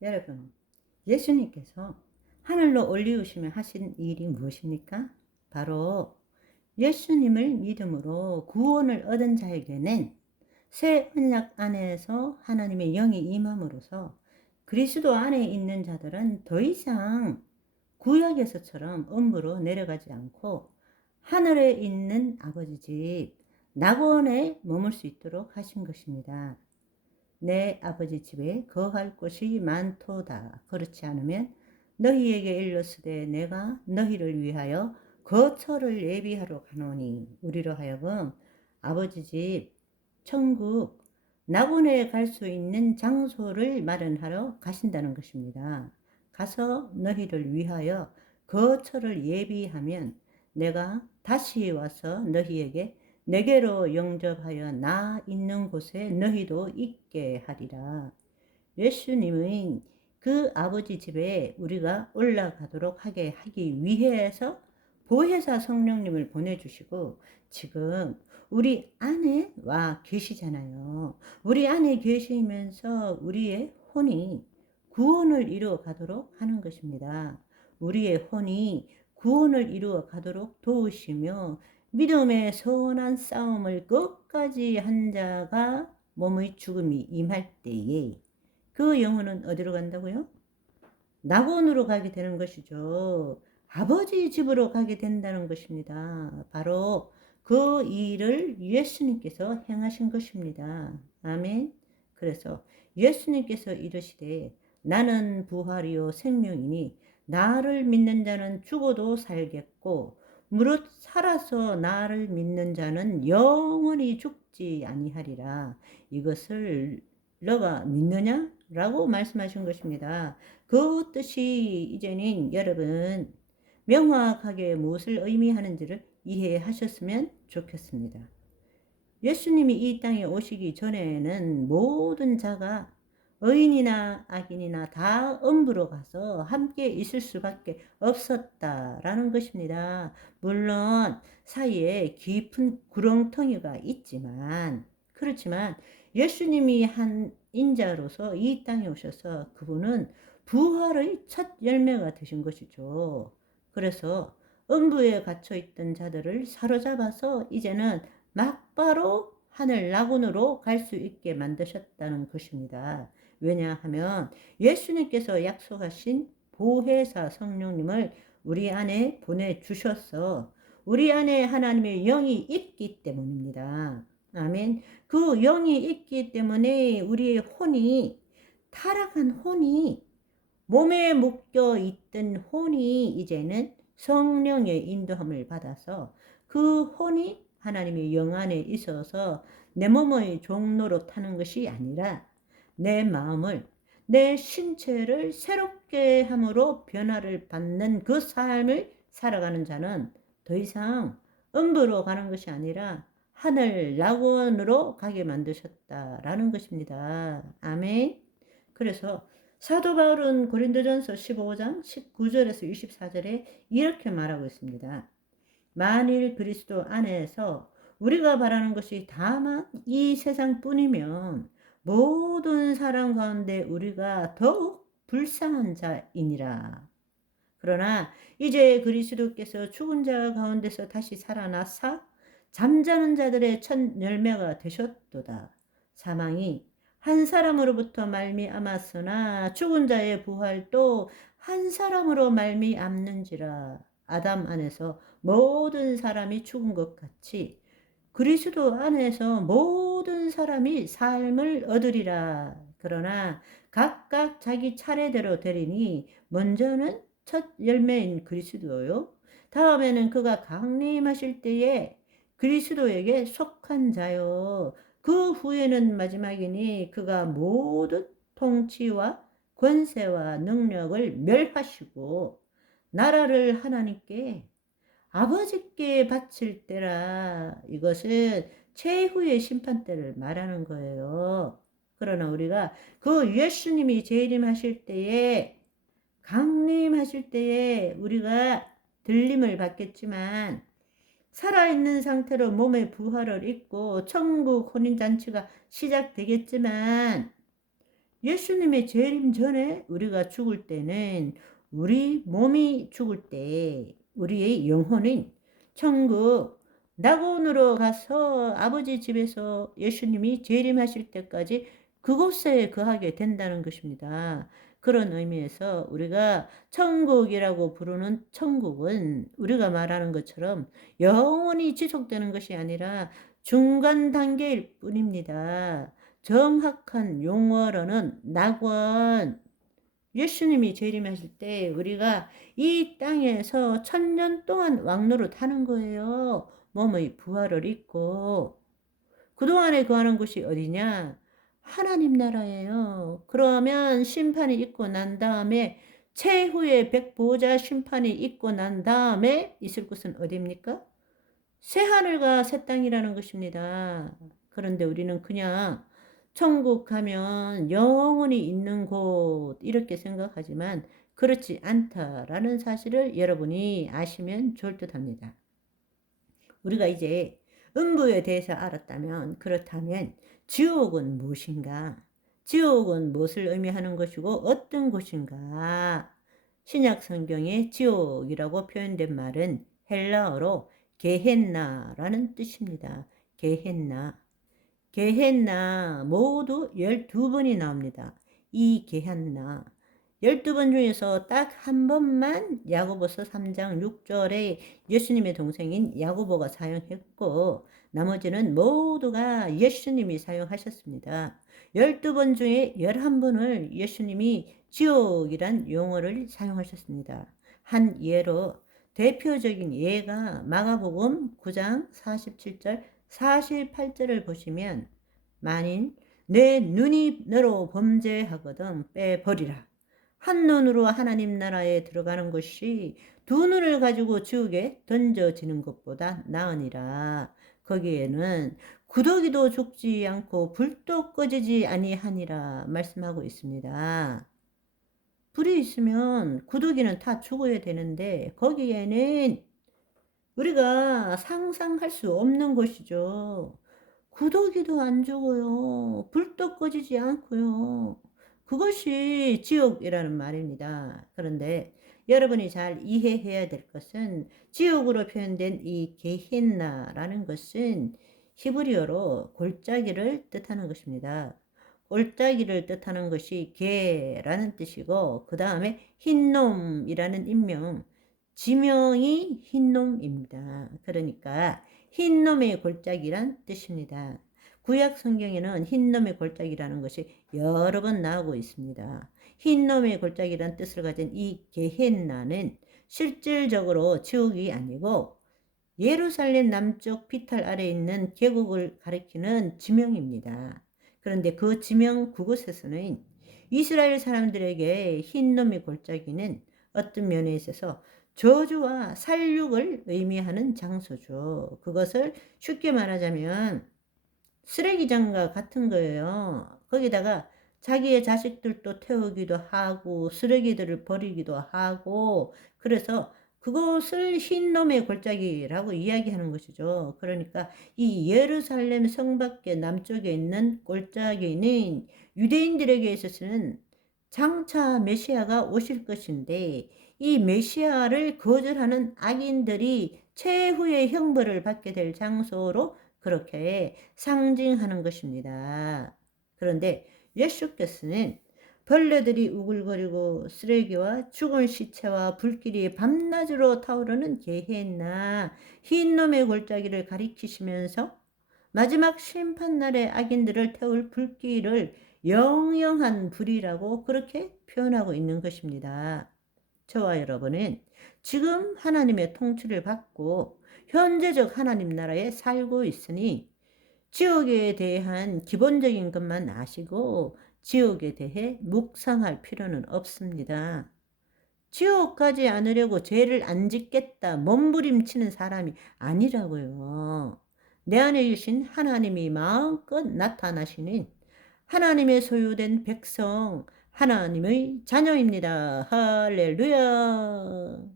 여러분, 예수님께서 하늘로 올리우시며 하신 일이 무엇입니까? 바로 예수님을 믿음으로 구원을 얻은 자에게는 새 언약 안에서 하나님의 영이 임함으로써 그리스도 안에 있는 자들은 더 이상 구약에서처럼 음부로 내려가지 않고 하늘에 있는 아버지 집 낙원에 머물 수 있도록 하신 것입니다. 내 아버지 집에 거할 곳이 많도다. 그렇지 않으면 너희에게 일렀으되 내가 너희를 위하여 거처를 예비하러 가노니. 우리로 하여금 아버지 집 천국 낙원에 갈 수 있는 장소를 마련하러 가신다는 것입니다. 가서 너희를 위하여 거처를 예비하면 내가 다시 와서 너희에게 내게로 영접하여 나 있는 곳에 너희도 있게 하리라. 예수님은 그 아버지 집에 우리가 올라가도록 하게 하기 위해서 보혜사 성령님을 보내주시고 지금 우리 안에 와 계시잖아요. 우리 안에 계시면서 우리의 혼이 구원을 이루어 가도록 하는 것입니다. 우리의 혼이 구원을 이루어 가도록 도우시며 믿음의 선한 싸움을 끝까지 한 자가 몸의 죽음이 임할 때에 그 영혼은 어디로 간다고요? 낙원으로 가게 되는 것이죠. 아버지 집으로 가게 된다는 것입니다. 바로 그 일을 예수님께서 행하신 것입니다. 아멘. 그래서 예수님께서 이르시되 나는 부활이요 생명이니 나를 믿는 자는 죽어도 살겠고 무릇 살아서 나를 믿는 자는 영원히 죽지 아니하리라. 이것을 너가 믿느냐? 라고 말씀하신 것입니다. 그 뜻이 이제는 여러분 명확하게 무엇을 의미하는지를 이해하셨으면 좋겠습니다. 예수님이 이 땅에 오시기 전에는 모든 자가 의인이나 악인이나 다 음부로 가서 함께 있을 수밖에 없었다라는 것입니다. 물론 사이에 깊은 구렁텅이가 있지만 그렇지만 예수님이 한 인자로서 이 땅에 오셔서 그분은 부활의 첫 열매가 되신 것이죠. 그래서 음부에 갇혀 있던 자들을 사로잡아서 이제는 막바로 하늘 낙원으로 갈 수 있게 만드셨다는 것입니다. 왜냐하면 예수님께서 약속하신 보혜사 성령님을 우리 안에 보내주셔서 우리 안에 하나님의 영이 있기 때문입니다. 아멘. 그 영이 있기 때문에 우리의 혼이 타락한 혼이 몸에 묶여 있던 혼이 이제는 성령의 인도함을 받아서 그 혼이 하나님의 영 안에 있어서 내 몸의 종로로 타는 것이 아니라 내 마음을 내 신체를 새롭게 함으로 변화를 받는 그 삶을 살아가는 자는 더 이상 음부로 가는 것이 아니라 하늘 낙원으로 가게 만드셨다라는 것입니다. 아멘. 그래서 사도 바울은 고린도전서 15장 19절에서 24절에 이렇게 말하고 있습니다. 만일 그리스도 안에서 우리가 바라는 것이 다만 이 세상뿐이면 모든 사람 가운데 우리가 더욱 불쌍한 자이니라. 그러나 이제 그리스도께서 죽은 자 가운데서 다시 살아나사 잠자는 자들의 첫 열매가 되셨도다. 사망이 한 사람으로부터 말미암았으나 죽은 자의 부활도 한 사람으로 말미암는지라. 아담 안에서 모든 사람이 죽은 것 같이 그리스도 안에서 모든 사람이 삶을 얻으리라. 그러나 각각 자기 차례대로 되리니 먼저는 첫 열매인 그리스도요. 다음에는 그가 강림하실 때에 그리스도에게 속한 자요. 그 후에는 마지막이니 그가 모든 통치와 권세와 능력을 멸하시고 나라를 하나님께 아버지께 바칠 때라. 이것은 최후의 심판 때를 말하는 거예요. 그러나 우리가 그 예수님이 재림하실 때에 강림하실 때에 우리가 들림을 받겠지만 살아있는 상태로 몸의 부활을 입고 천국 혼인잔치가 시작되겠지만 예수님의 재림 전에 우리가 죽을 때는 우리 몸이 죽을 때 우리의 영혼은 천국 낙원으로 가서 아버지 집에서 예수님이 재림하실 때까지 그곳에 거하게 된다는 것입니다. 그런 의미에서 우리가 천국이라고 부르는 천국은 우리가 말하는 것처럼 영원히 지속되는 것이 아니라 중간 단계일 뿐입니다. 정확한 용어로는 낙원. 예수님이 재림하실 때 우리가 이 땅에서 1000년 동안 왕노릇 하는 거예요. 몸의 부활을 입고. 그동안에 거하는 곳이 어디냐? 하나님 나라예요. 그러면 심판이 있고 난 다음에 최후의 백보자 심판이 있고 난 다음에 있을 곳은 어디입니까? 새하늘과 새 땅이라는 것입니다. 그런데 우리는 그냥 천국 가면 영원히 있는 곳 이렇게 생각하지만 그렇지 않다라는 사실을 여러분이 아시면 좋을 듯합니다. 우리가 이제 음부에 대해서 알았다면 그렇다면 지옥은 무엇인가? 지옥은 무엇을 의미하는 것이고 어떤 곳인가? 신약 성경에 지옥이라고 표현된 말은 헬라어로 게헨나라는 뜻입니다. 게헨나. 게헨나 모두 12번이 나옵니다. 이 게헨나 12번 중에서 딱 한 번만 야고보서 3장 6절에 예수님의 동생인 야고보가 사용했고 나머지는 모두가 예수님이 사용하셨습니다. 12번 중에 11번을 예수님이 지옥이란 용어를 사용하셨습니다. 한 예로 대표적인 예가 마가복음 9장 47절 48절을 보시면 만일 내 눈이 너로 범죄하거든 빼버리라. 한 눈으로 하나님 나라에 들어가는 것이 두 눈을 가지고 지옥에 던져지는 것보다 나으니라. 거기에는 구더기도 죽지 않고 불도 꺼지지 아니하니라 말씀하고 있습니다. 불이 있으면 구더기는 다 죽어야 되는데 거기에는 우리가 상상할 수 없는 것이죠. 구더기도 안 죽어요. 불도 꺼지지 않고요. 그것이 지옥이라는 말입니다. 그런데 여러분이 잘 이해해야 될 것은 지옥으로 표현된 이 게헨나라는 것은 히브리어로 골짜기를 뜻하는 것입니다. 골짜기를 뜻하는 것이 게라는 뜻이고 그 다음에 흰놈이라는 인명, 지명이 흰놈입니다. 그러니까 흰놈의 골짜기란 뜻입니다. 구약 성경에는 흰놈의 골짜기라는 것이 여러 번 나오고 있습니다. 흰놈의 골짜기란 뜻을 가진 이 게헨나는 실질적으로 지옥이 아니고 예루살렘 남쪽 비탈 아래 있는 계곡을 가리키는 지명입니다. 그런데 그 지명 그곳에서는 이스라엘 사람들에게 흰놈의 골짜기는 어떤 면에 있어서 저주와 살육을 의미하는 장소죠. 그것을 쉽게 말하자면 쓰레기장과 같은 거예요. 거기다가 자기의 자식들도 태우기도 하고 쓰레기들을 버리기도 하고 그래서 그것을 흰놈의 골짜기라고 이야기하는 것이죠. 그러니까 이 예루살렘 성 밖에 남쪽에 있는 골짜기는 유대인들에게 있어서는 장차 메시아가 오실 것인데 이 메시아를 거절하는 악인들이 최후의 형벌을 받게 될 장소로 그렇게 상징하는 것입니다. 그런데 예수께서는 벌레들이 우글거리고 쓰레기와 죽은 시체와 불길이 밤낮으로 타오르는 게헨나 흰놈의 골짜기를 가리키시면서 마지막 심판날의 악인들을 태울 불길을 영영한 불이라고 그렇게 표현하고 있는 것입니다. 저와 여러분은 지금 하나님의 통치를 받고 현재적 하나님 나라에 살고 있으니 지옥에 대한 기본적인 것만 아시고 지옥에 대해 묵상할 필요는 없습니다. 지옥 가지 않으려고 죄를 안 짓겠다 몸부림치는 사람이 아니라고요. 내 안에 계신 하나님이 마음껏 나타나시는 하나님의 소유된 백성, 하나님의 자녀입니다. 할렐루야.